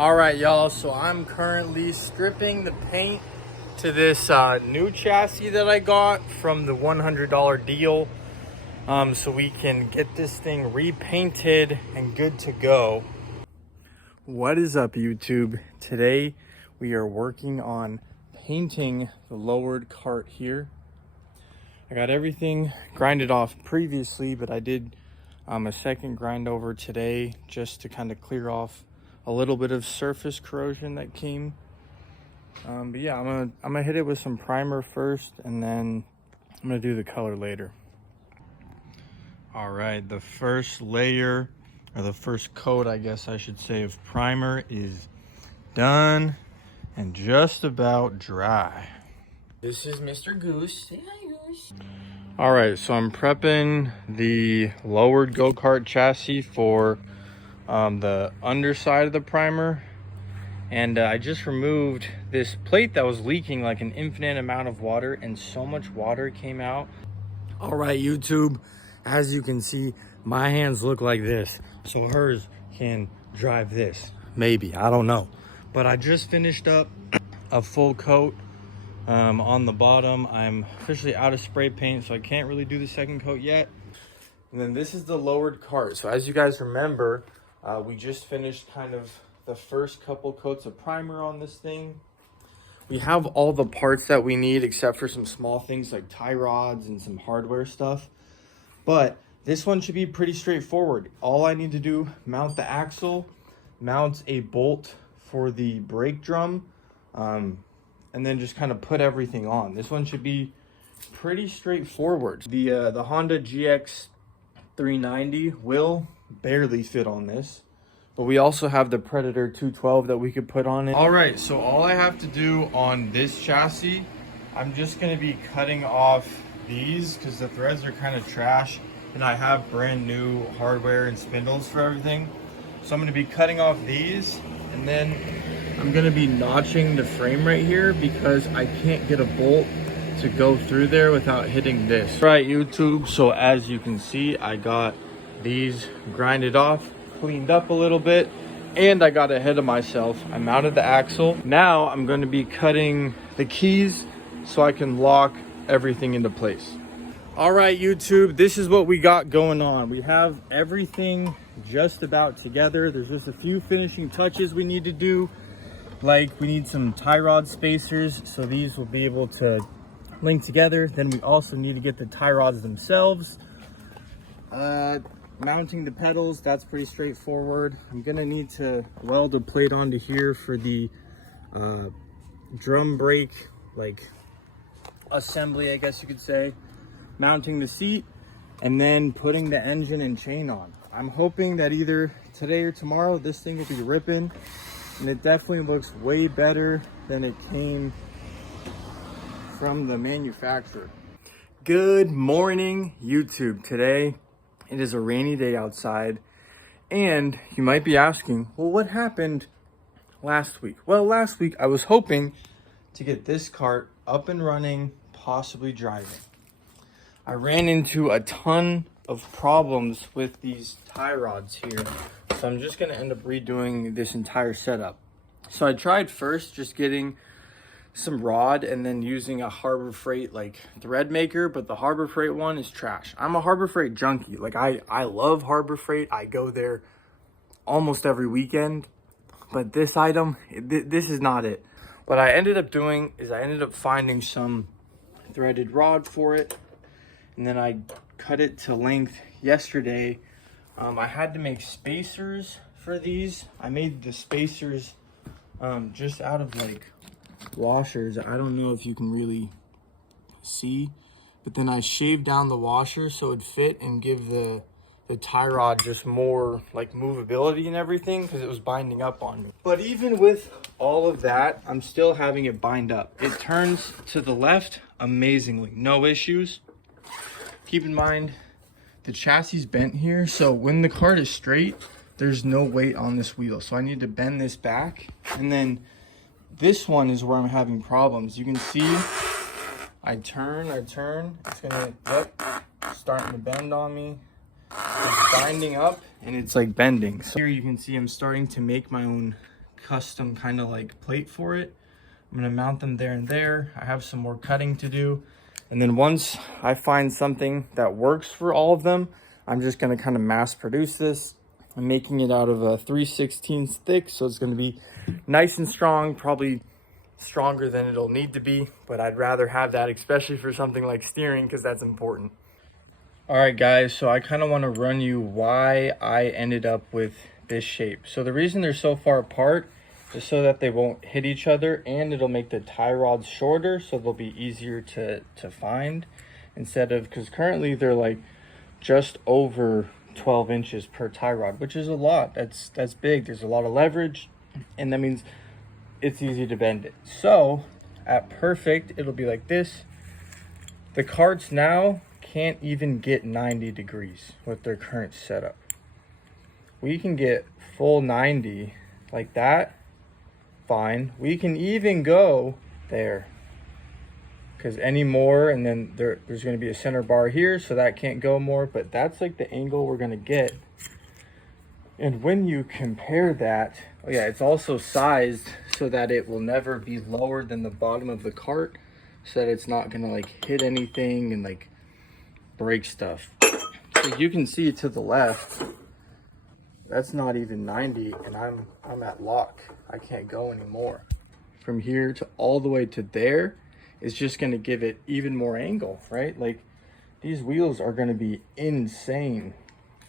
All right, y'all, so I'm currently stripping the paint to this new chassis that I got from the $100 deal, so we can get this thing repainted and good to go. What is up, YouTube? Today we are working on painting the lowered cart here. I got everything grinded off previously, but I did a second grind over today just to kind of clear off a little bit of surface corrosion that came. But yeah, I'm gonna hit it with some primer first, and then I'm gonna do the color later. All right, the first layer, or the first coat, I guess I should say, of primer is done and just about dry. This is Mr. Goose. Say hi, Goose. All right, so I'm prepping the lowered go-kart chassis for the underside of the primer, and I just removed this plate that was leaking like an infinite amount of water, and so much water came out. All right, YouTube, as you can see, my hands look like this, so hers can drive this, maybe, I don't know. But I just finished up a full coat on the bottom. I'm officially out of spray paint, so I can't really do the second coat yet. And then this is the lowered cart. So as you guys remember, we just finished kind of the first couple coats of primer on this thing. We have all the parts that we need except for some small things like tie rods and some hardware stuff. But this one should be pretty straightforward. All I need to do, mount the axle, mount a bolt for the brake drum, and then just kind of put everything on. This one should be pretty straightforward. The Honda GX 390 will barely fit on this, but we also have the Predator 212 that we could put on it. All right, so all I have to do on this chassis, I'm just going to be cutting off these because the threads are kind of trash, and I have brand new hardware and spindles for everything. So I'm going to be cutting off these, and then I'm going to be notching the frame right here because I can't get a bolt to go through there without hitting this. Right, YouTube, so as you can see, I got these grinded off, cleaned up a little bit, and I got ahead of myself. I mounted the axle. Now I'm going to be cutting the keys so I can lock everything into place. All right, YouTube, this is what we got going on. We have everything just about together. There's just a few finishing touches we need to do. Like, we need some tie rod spacers, so these will be able to link together. Then we also need to get the tie rods themselves. Mounting the pedals, that's pretty straightforward. I'm gonna need to weld a plate onto here for the drum brake, like, assembly, I guess you could say. Mounting the seat, and then putting the engine and chain on. I'm hoping that either today or tomorrow this thing will be ripping, and it definitely looks way better than it came from the manufacturer. Good morning, YouTube. Today it is a rainy day outside, and you might be asking, well, what happened last week? Well, last week I was hoping to get this cart up and running, possibly driving. I ran into a ton of problems with these tie rods here, so I'm just going to end up redoing this entire setup. So I tried first just getting some rod and then using a Harbor Freight like thread maker, but the Harbor Freight one is trash. I'm a Harbor Freight junkie. Like, I love Harbor Freight. I go there almost every weekend, but this item, this is not it. What I ended up doing is I ended up finding some threaded rod for it, and then I cut it to length yesterday. I had to make spacers for these. I made the spacers just out of like washers. I don't know if you can really see, but then I shaved down the washer so it'd fit and give the tie rod just more like movability and everything, because it was binding up on me. But even with all of that, I'm still having it bind up. It turns to the left amazingly, no issues. Keep in mind the chassis is bent here, so when the cart is straight, there's no weight on this wheel, so I need to bend this back. And then this one is where I'm having problems. You can see I turn, it's gonna, yep, starting to bend on me. It's binding up and it's like bending. So here you can see I'm starting to make my own custom kind of like plate for it. I'm gonna mount them there and there. I have some more cutting to do. And then once I find something that works for all of them, I'm just gonna kind of mass produce this. I'm making it out of a 3/16 thick, so it's gonna be nice and strong, probably stronger than it'll need to be, but I'd rather have that, especially for something like steering, because that's important. All right, guys, so I kind of want to run you why I ended up with this shape. So the reason they're so far apart is so that they won't hit each other, and it'll make the tie rods shorter, so they'll be easier to find, instead of, because currently they're like just over 12 inches per tie rod, which is a lot. That's big. There's a lot of leverage, and that means it's easy to bend it. So at perfect, it'll be like this. The karts now can't even get 90 degrees with their current setup. We can get full 90 like that, fine. We can even go there, because any more, and then there's going to be a center bar here, so that can't go more, but that's like the angle we're going to get. And when you compare that, oh yeah, it's also sized so that it will never be lower than the bottom of the cart, so that it's not going to like hit anything and like break stuff. So you can see to the left, that's not even 90, and I'm at lock. I can't go anymore. From here to all the way to there is just going to give it even more angle, right? Like these wheels are going to be insane